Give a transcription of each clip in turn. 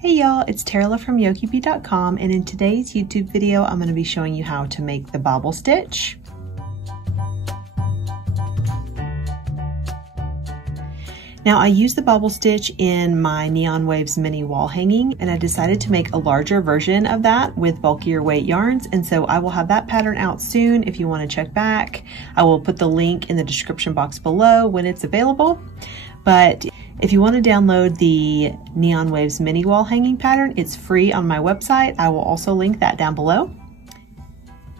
Hey y'all, it's Tarla from yokieB.com, and in today's YouTube video I'm going to be showing you how to make the bobble stitch. Now I use the bobble stitch in my Neon Waves mini wall hanging, and I decided to make a larger version of that with bulkier weight yarns, and so I will have that pattern out soon if you want to check back. I will put the link in the description box below when it's available. But if you want to download the Neon Waves mini wall hanging pattern, it's free on my website. I will also link that down below.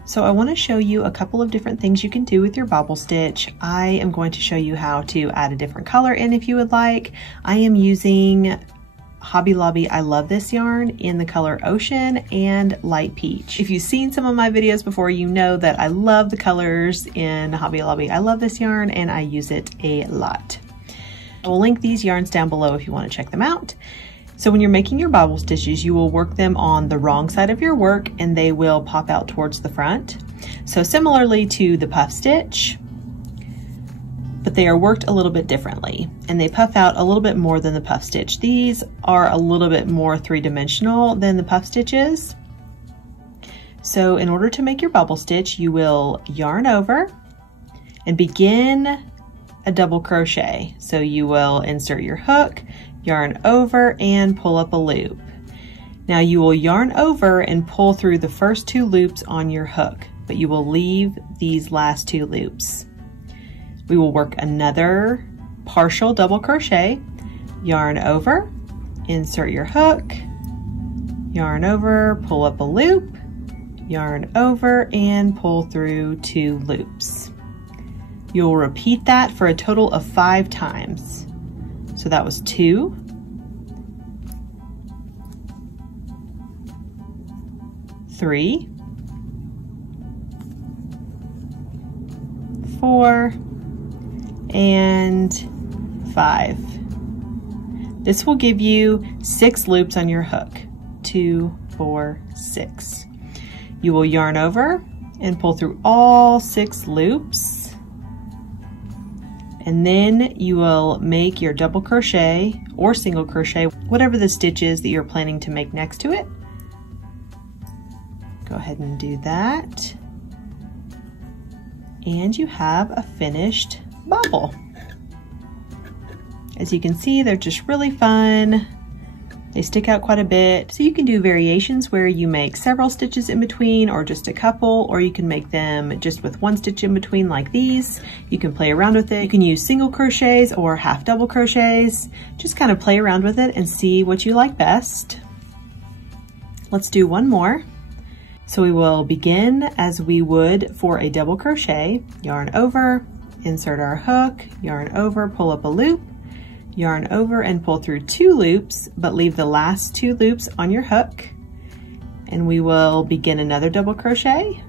So I want to show you a couple of different things you can do with your bobble stitch. I am going to show you how to add a different color in if you would like. I am using Hobby Lobby I Love This yarn in the color Ocean and Light Peach. If you've seen some of my videos before, you know that I love the colors in Hobby Lobby I Love This yarn, and I use it a lot. I will link these yarns down below if you want to check them out. So when you're making your bobble stitches, you will work them on the wrong side of your work and they will pop out towards the front. So similarly to the puff stitch, but they are worked a little bit differently and they puff out a little bit more than the puff stitch. These are a little bit more three-dimensional than the puff stitches. So in order to make your bobble stitch, you will yarn over and begin a double crochet. So you will insert your hook, yarn over, and pull up a loop. Now you will yarn over and pull through the first two loops on your hook, but you will leave these last two loops. We will work another partial double crochet, yarn over, insert your hook, yarn over, pull up a loop, yarn over, and pull through two loops. You'll repeat that for a total of 5 times. So that was 2, 3, 4, and 5. This will give you 6 loops on your hook. 2, 4, 6. You will yarn over and pull through all 6 loops. And then you will make your double crochet or single crochet, whatever the stitch is that you're planning to make next to it. Go ahead and do that. And you have a finished bobble. As you can see, they're just really fun. They stick out quite a bit. So you can do variations where you make several stitches in between or just a couple, or you can make them just with 1 stitch in between like these. You can play around with it. You can use single crochets or half double crochets. Just kind of play around with it and see what you like best. Let's do one more. So we will begin as we would for a double crochet, yarn over, insert our hook, yarn over, pull up a loop, yarn over and pull through 2 loops, but leave the last 2 loops on your hook. And we will begin another double crochet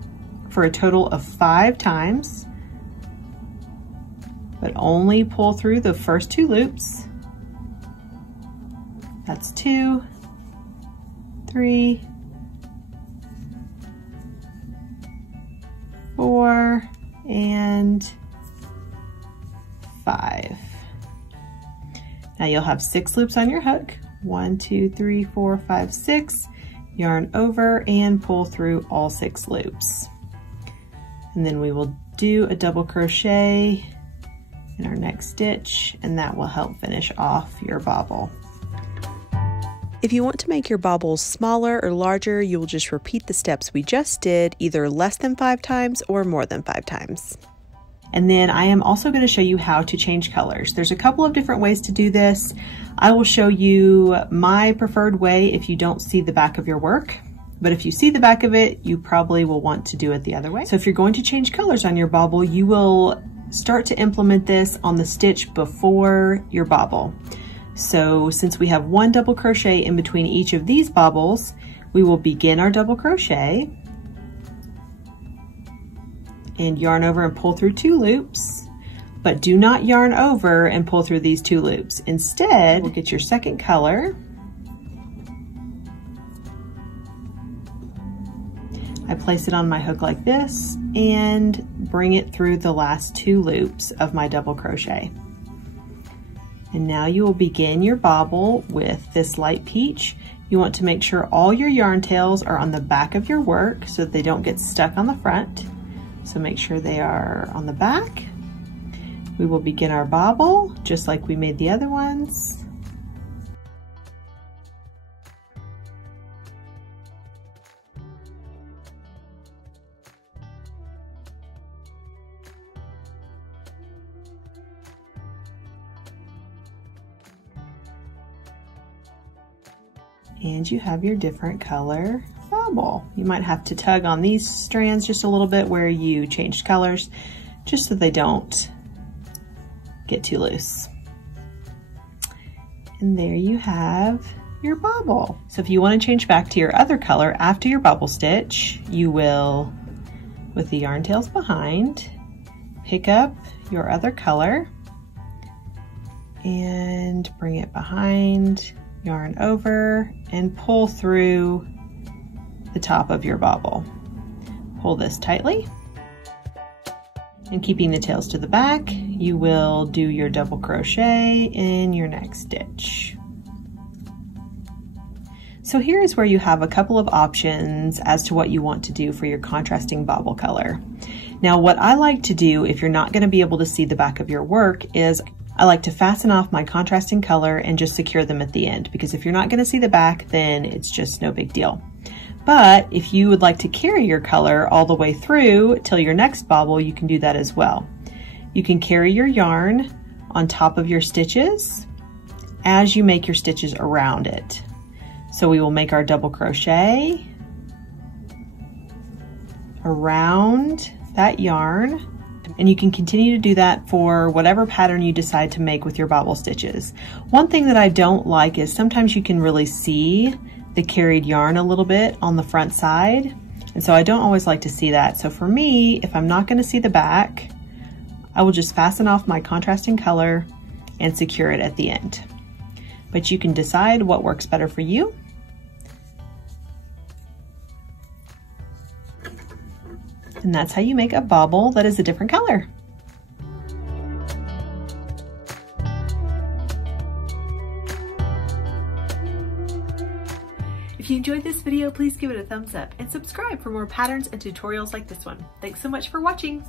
for a total of 5 times, but only pull through the first 2 loops. That's 2, 3, 4, and 5. Now you'll have 6 loops on your hook. 1, 2, 3, 4, 5, 6. Yarn over and pull through all 6 loops. And then we will do a double crochet in our next stitch, and that will help finish off your bobble. If you want to make your bobbles smaller or larger, you will just repeat the steps we just did, either less than 5 times or more than 5 times. And then I am also going to show you how to change colors. There's a couple of different ways to do this. I will show you my preferred way if you don't see the back of your work. But if you see the back of it, you probably will want to do it the other way. So if you're going to change colors on your bobble, you will start to implement this on the stitch before your bobble. So since we have 1 double crochet in between each of these bobbles, we will begin our double crochet and yarn over and pull through 2 loops, but do not yarn over and pull through these 2 loops. Instead, we'll get your second color. I place it on my hook like this and bring it through the last 2 loops of my double crochet. And now you will begin your bobble with this light peach. You want to make sure all your yarn tails are on the back of your work so that they don't get stuck on the front. So make sure they are on the back. We will begin our bobble just like we made the other ones. And you have your different color bobble. You might have to tug on these strands just a little bit where you changed colors, just so they don't get too loose. And there you have your bobble. So if you want to change back to your other color after your bobble stitch, you will, with the yarn tails behind, pick up your other color and bring it behind, yarn over, and pull through the top of your bobble. Pull this tightly, and keeping the tails to the back, you will do your double crochet in your next stitch. So here is where you have a couple of options as to what you want to do for your contrasting bobble color. Now, what I like to do if you're not going to be able to see the back of your work is I like to fasten off my contrasting color and just secure them at the end, because if you're not going to see the back, then it's just no big deal. But if you would like to carry your color all the way through till your next bobble, you can do that as well. You can carry your yarn on top of your stitches as you make your stitches around it. So we will make our double crochet around that yarn. And you can continue to do that for whatever pattern you decide to make with your bobble stitches. One thing that I don't like is sometimes you can really see the carried yarn a little bit on the front side. And so I don't always like to see that. So for me, if I'm not going to see the back, I will just fasten off my contrasting color and secure it at the end. But you can decide what works better for you. And that's how you make a bobble that is a different color. If you enjoyed this video, please give it a thumbs up and subscribe for more patterns and tutorials like this one. Thanks so much for watching.